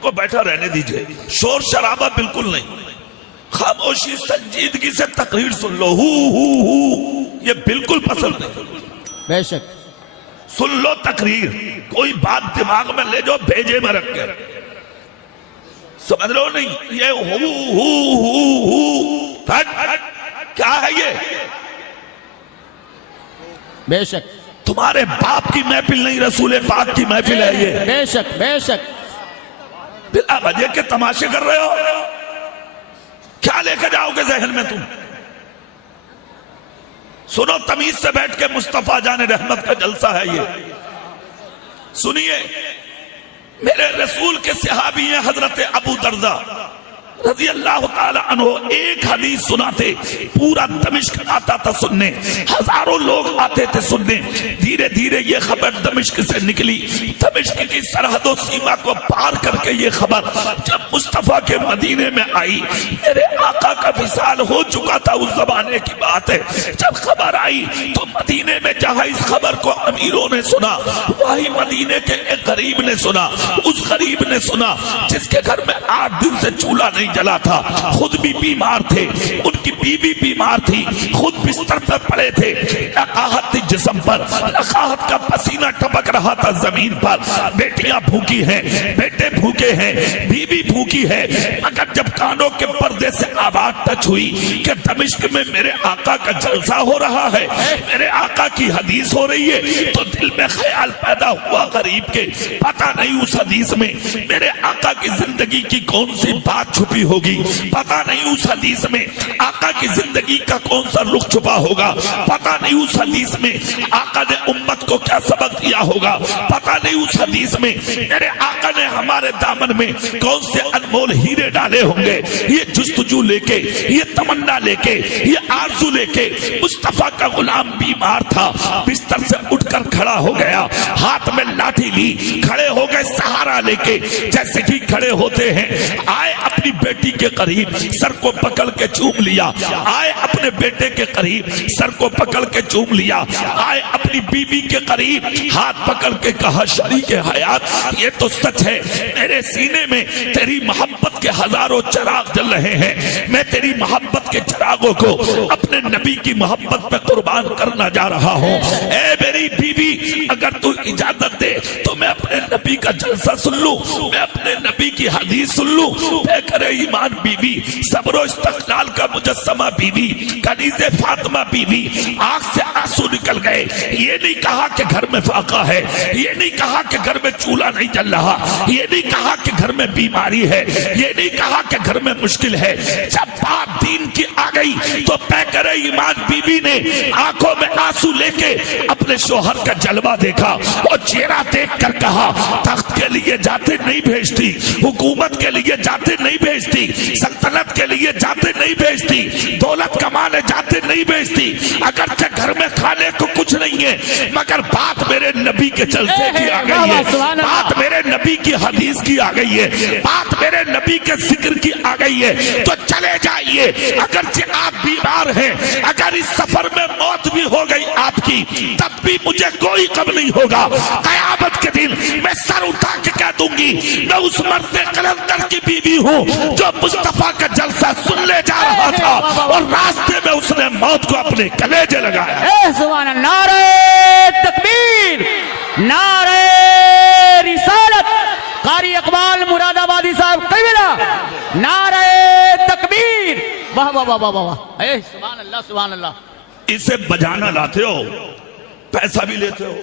کو بیٹھا رہنے دیجئے، شور شرابہ بالکل نہیں، خاموشی سنجیدگی سے تقریر سن لو، یہ بالکل پسند نہیں، بے شک سن لو تقریر، کوئی بات دماغ میں لے جو بھیجے میں رکھ کے، سمجھ لو نہیں، یہ کیا ہے یہ؟ بے شک تمہارے باپ کی محفل نہیں، رسول پاک کی محفل ہے یہ، بے شک بے شک بلا وجہ کے تماشے کر رہے ہو، کیا لے کے جاؤ گے ذہن میں تم؟ سنو تمیز سے بیٹھ کے، مصطفیٰ جان رحمت کا جلسہ ہے یہ، سنیے، میرے رسول کے صحابی ہیں حضرت ابو دردہ رضی اللہ تعالی عنہ، ایک حدیث سناتے پورا دمشق آتا تھا سننے، ہزاروں لوگ آتے تھے سننے، دھیرے دھیرے یہ خبر دمشق سے نکلی، دمشق کی سرحد و سیما کو پار کر کے یہ خبر جب مصطفیٰ کے مدینے میں آئی، میرے آقا کا وصال ہو چکا تھا، اس زمانے کی بات ہے، جب خبر آئی تو مدینے میں جہاں اس خبر کو امیروں نے سنا، وہی مدینے کے ایک غریب نے سنا، اس غریب نے سنا جس کے گھر میں 8 دن سے چولہا نہیں جلا تھا، خود بھی بیمار تھے، ان کی بیوی بیمار تھی، خود بستر پر پڑے تھے، نقاہت تھی جسم پر، نقاہت کا پسینہ ٹپک رہا تھا زمین پر، بیٹیاں بھوکی ہیں، بیٹے بھوکے ہیں، بیوی بھوکی ہے، مگر جب کانوں کے پردے سے آواز ٹچ ہوئی کہ دمشق میں میرے آقا کا جلسہ ہو رہا ہے، میرے آقا کی حدیث ہو رہی ہے، تو دل میں خیال پیدا ہوا غریب کے، پتہ نہیں اس حدیث میں میرے آقا کی زندگی کی کون سی بات چھپی ہوگی، پتہ نہیں اس حدیث میں آقا کی زندگی کا کون سا رخ چھپا ہوگا، پتہ نہیں اس حدیث میں آقا نے امت کو کیا سبق دیا ہوگا، پتہ نہیں اس حدیث میں میرے آقا نے ہمارے دامن میں کون سے انمول ہیرے ڈالے ہوں گے۔ یہ جستجو لے کے، یہ تمنا لے کے، یہ آرزو لے کے مصطفیٰ کا غلام بیمار تھا، بستر سے اٹھ کر کھڑا ہو گیا، ہاتھ میں لاٹھی لی، کھڑے ہو گئے سہارا لے کے، جیسے کہ کھڑے ہوتے ہیں، آئے اپنی بیٹی کے قریب سر کو پکڑ کے چوم لیا، آئے اپنے بیٹے کے قریب سر کو پکڑ کے چوم لیا، آئے اپنی بیوی کے قریب ہاتھ پکڑ کے کہا شریک حیات یہ تو سچ ہے، میرے سینے میں تیری محبت کے ہزاروں چراغ جل رہے ہیں، میں تیری محبت کے چراغوں کو اپنے نبی کی محبت پہ قربان کرنا جا رہا ہوں، اے میری بیوی اگر تو اجازت دے تو میں اپنے نبی کا جلسہ سن لوں، میں اپنے نبی کی حدیث سن لوں۔ اے کرے ایمان بیوی، صبر و استقلال کا مجسمہ بیوی، کنیز فاطمہ بیوی، آنکھ سے آنسو نکل گئے، یہ نہیں کہا کہ گھر میں فاقہ ہے، یہ نہیں کہا کہ گھر میں چولہا نہیں جل رہا، یہ نہیں کہا کہ گھر میں بیماری ہے، یہ نہیں کہا کہ گھر میں مشکل ہے، جب بات دین کی آ گئی تو پیکر ایمان بیوی نے آنکھوں میں آنسو لے کے اپنے شوہر کا جلوہ دیکھا اور چہرہ دیکھ کر کہا تخت کے لیے جاتے نہیں بھیجتی، حکومت کے لیے جاتے نہیں بھیجتی، سلطنت کے لیے جاتے نہیں بھیجتی، دولت کمانے جاتے نہیں بھیجتی، اگرچہ گھر میں کھانے کو کچھ نہیں ہے، مگر بات میرے نبی کے جلسے کی آ گئی ہے، بات میرے نبی کی حدیث کی آ گئی ہے، بات میرے نبی کے ذکر کی آ گئی ہے، تو چلے جائیے، اگرچہ آپ بیمار ہیں، اگر اس سفر میں موت بھی ہو گئی آپ کی تب بھی مجھے کوئی غم نہیں ہوگا، قیامت کے دن میں سر اٹھا کے کہہ دوں گی میں اس مرد قلندر کی بیوی ہوں جو مصطفیٰ کا جلسہ سننے جا رہا تھا اور راستے میں اس نے موت کو اپنے کلیجے لگایا۔ سبحان اللہ، نعرہ تکبیر، نعرہ رسالت، قاری اقبال مراد آبادی صاحب قبلہ، نعرہ تکبیر، واہ واہ واہ واہ واہ، سبحان اللہ سبحان اللہ۔ اسے بجانا لاتے ہو، پیسہ بھی لیتے ہو،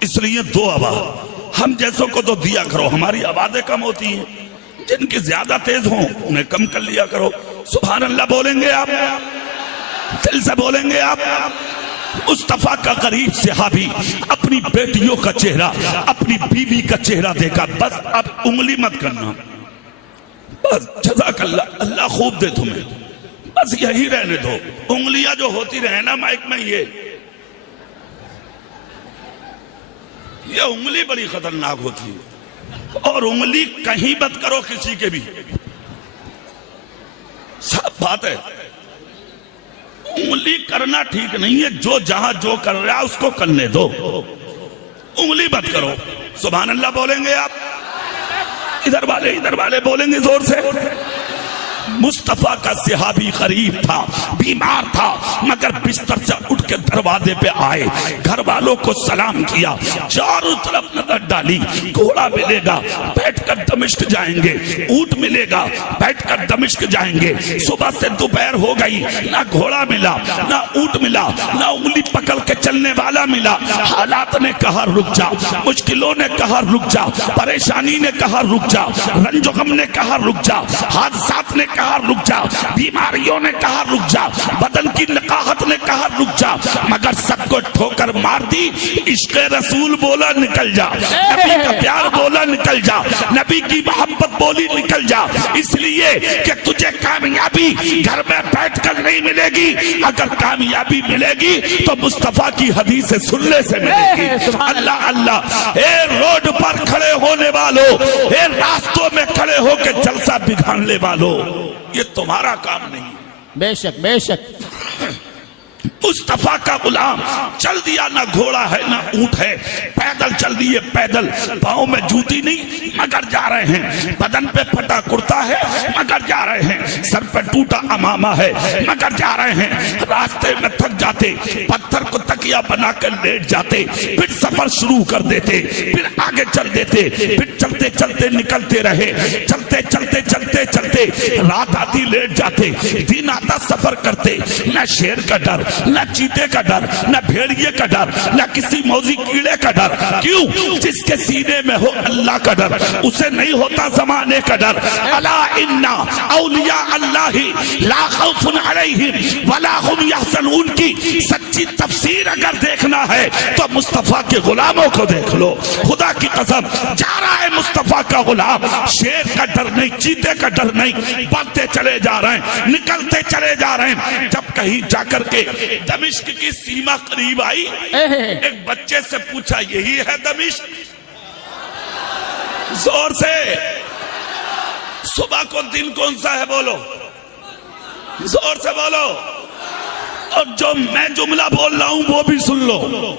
اس لیے دو آواز ہم جیسوں کو تو دیا کرو، ہماری آوازیں کم ہوتی ہیں، جن کی زیادہ تیز ہوں انہیں کم کر لیا کرو۔ سبحان اللہ بولیں گے آپ، دل سے بولیں گے آپ۔ مصطفیٰ کا غریب صحابی اپنی بیٹیوں کا چہرہ، اپنی بیوی کا چہرہ دیکھا، بس اب انگلی مت کرنا، بس جزاک اللہ، اللہ خوب دے تمہیں، بس یہی رہنے دو، انگلیاں جو ہوتی رہے نا مائک میں، یہ انگلی بڑی خطرناک ہوتی ہے، اور انگلی کہیں مت کرو کسی کے بھی، سب بات ہے، انگلی کرنا ٹھیک نہیں ہے، جو جہاں جو کر رہا ہے اس کو کرنے دو، انگلی مت کرو۔ سبحان اللہ بولیں گے آپ، ادھر والے بولیں گے زور سے. مصطفیٰ کا صحابی غریب تھا, بیمار تھا, مگر بستر سے اٹھ کے دروازے پہ آئے, گھر والوں کو سلام کیا, چاروں طرف نظر ڈالی, گھوڑا ملے گا بیٹھ کر دمشق جائیں گے, اونٹ ملے گا بیٹھ کر دمشق جائیں گے. صبح سے دوپہر ہو گئی, نہ گھوڑا ملا, نہ اونٹ ملا, نہ انگلی پکڑ کے چلنے والا ملا. حالات نے کہا رک جا, مشکلوں نے کہا رک جا, پریشانی نے کہا رک جا, رنج و غم نے کہا رک جا, حادثات نے کہا رک جا, بیماریوں نے کہا رک جا, بدن کی نقاہت نے کہا رک جا, مگر سب کو ٹھوکر مار دی. عشق رسول بولا نکل جا, نبی کا پیار بولا نکل جا, نبی کی محبت بولی نکل جا. اس لیے کہ تجھے کامیابی گھر میں بیٹھ کر نہیں ملے گی, اگر کامیابی ملے گی تو مصطفیٰ کی حدیث سننے سے ملے گی. اللہ اللہ. اے روڈ پر کھڑے ہونے والوں, اے راستوں میں کھڑے ہو کے جلسہ بگاڑنے والوں, یہ تمہارا کام نہیں. بے شک بے شک. مصطفیٰ کا غلام چل دیا, نہ گھوڑا ہے نہ اونٹ ہے, پیدل چل دیے, پیدل, پاؤں میں جوتی نہیں مگر جا رہے ہیں, بدن پہ پھٹا کرتا ہے مگر جا رہے ہیں, سر پہ ٹوٹا امامہ ہے مگر جا رہے ہیں. راستے میں تھک جاتے, پتھر کو تکیہ بنا کر لیٹ جاتے, پھر سفر شروع کر دیتے, پھر آگے چل دیتے, پھر چلتے چلتے نکلتے رہے, چلتے چلتے چلتے چلتے رات آتی لیٹ جاتے, دن آتا سفر کرتے. نہ شیر کا ڈر, نہ چیتے کا ڈر, نہ بھیڑیے کا ڈر, نہ کسی موذی کیڑے کا ڈر. کیوں؟ جس کے سینے میں ہو اللہ کا ڈر, اسے نہیں ہوتا زمانے کا ڈر. الا ان اولیاء اللہ لا خوف علیہم ولا هم یحزنون کی سچی تفسیر اگر دیکھنا ہے تو مصطفیٰ کے غلاموں کو دیکھ لو. خدا کی قسم, جا رہا ہے مصطفیٰ کا غلام, شیر کا ڈر نہیں, چیتے کا ڈر نہیں, بڑھتے چلے جا رہے ہیں, نکلتے چلے جا رہے ہیں. جب کہیں جا کر کے دمشق کی سیما قریب آئی, ایک بچے سے پوچھا یہی ہے دمشق؟ زور سے. صبح کو دن کون سا ہے بولو, زور سے بولو, اور جو میں جملہ بول رہا ہوں وہ بھی سن لو.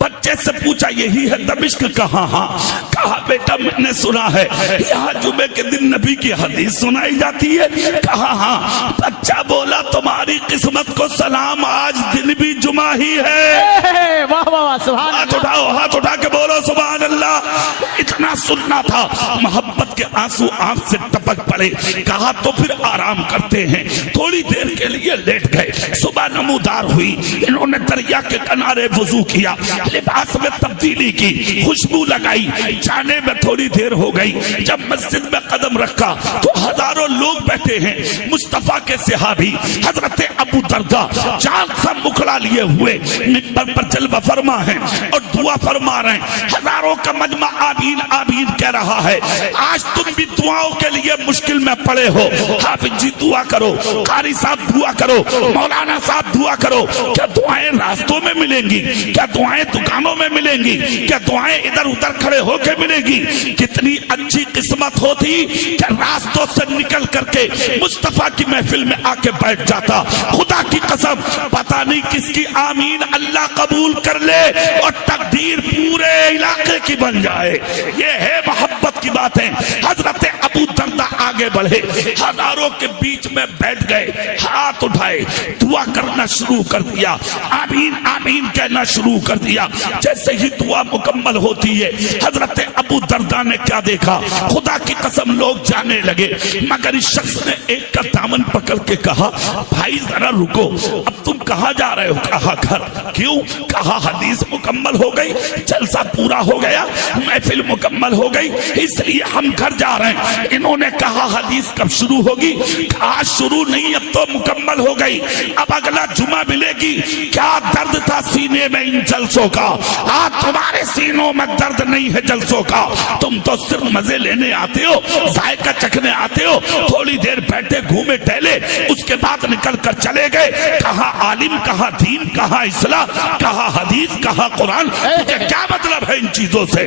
بچے سے پوچھا یہی ہے دمشق؟ کہاں ہاں. کہا بیٹا میں نے سنا ہے یہاں جمعے کے دن نبی کی حدیث سنائی جاتی ہے. کہا ہاں. بچہ بولا تمہاری قسمت کو سلام, آج دن بھی جمعہ ہی ہے. واہ واہ سبحان اللہ. ہاتھ اٹھاؤ, ہاتھ اٹھا کے بولو سبحان اللہ. اتنا سننا تھا, محبت کے آنسو آنکھ سے ٹپک پڑے. کہا تو پھر آرام کرتے ہیں. تھوڑی دیر کے لیے لیٹ گئے. صبح نمودار ہوئی, انہوں نے دریا کے کنارے وضو کیا, لباس میں تبدیلی کی, خوشبو لگائی, جانے میں تھوڑی دیر ہو گئی. جب مسجد میں قدم رکھا تو ہزاروں لوگ بیٹھے ہیں. مصطفیٰ کے صحابی حضرت ابو دردہ چاند سا مکھڑا لیے ہوئے منبر پر جلوہ فرما ہیں اور دعا فرما رہے ہیں. ہزاروں کا مجمع آمین آمین کہہ رہا ہے. آج تم بھی دعاؤں کے لیے مشکل میں پڑے ہو. حافظ جی دعا کرو, قاری صاحب دعا کرو, مولانا صاحب دعا کرو. کیا دعائیں راستوں میں ملیں گی؟ کیا دعائیں دکانوں میں ملیں گی؟ کیا دعائیں ادھر ادھر کھڑے ہو کے ملیں گی؟ کتنی اچھی قسمت ہوتی کہ راستوں سے نکل کر کے مصطفیٰ کی محفل میں آ کے بیٹھ جاتا. خدا کی قسم پتہ نہیں کس کی آمین اللہ قبول کر لے اور تقدیر پورے علاقے کی بن جائے. یہ ہے محبت کی باتیں. حضرت ابو دردہ آگے بڑھے, ہزاروں کے بیچ میں بیٹھ گئے, ہاتھ اٹھائے, دعا کرنا شروع کر دیا, آمین آمین کہنا شروع کر دیا. جیسے ہی دعا مکمل ہوتی ہے حضرت ابو دردہ نے کیا دیکھا, خدا کی قسم لوگ جانے لگے, مگر اس شخص نے ایک کا دامن پکڑ کے کہا بھائی ذرا رکو, اب تم کہاں جا رہے ہو؟ کہا گھر. کیوں؟ کہا حدیث مکمل ہو گئی, جلسہ پورا ہو گیا, محفل مکمل ہو گئی, اس لیے ہم گھر جا رہے ہیں. انہوں نے کہا حدیث کب شروع ہوگی؟ کہا شروع نہیں, اب تو مکمل ہو گئی, اب اگلا جمعہ ملے گی. کیا درد تھا سینے میں ان جلسوں کا, آج تمہارے سینوں میں درد نہیں ہے جلسوں کا. تم تو صرف مزے لینے آتے ہو, ذائقہ چکھنے آتے ہو, تھوڑی دیر بیٹھے گھومے ٹہلے, اس کے بعد نکل کر چلے گئے. کہا عالم, کہا دین, کہا اصلاح, کہا حدیث, کہا قرآن. تجھے کیا مطلب ہے ان چیزوں سے؟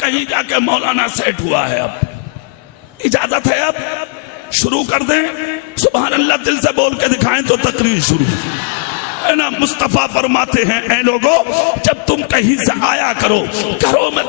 کہیں جا کے مولانا سیٹ ہوا ہے، اب اجازت ہے، اب شروع کر دیں؟ سبحان اللہ دل سے بول کے دکھائیں تو تقریر شروع ہے نا۔ مصطفیٰ فرماتے ہیں اے لوگو جب تم کہیں سے آیا کرو گھروں میں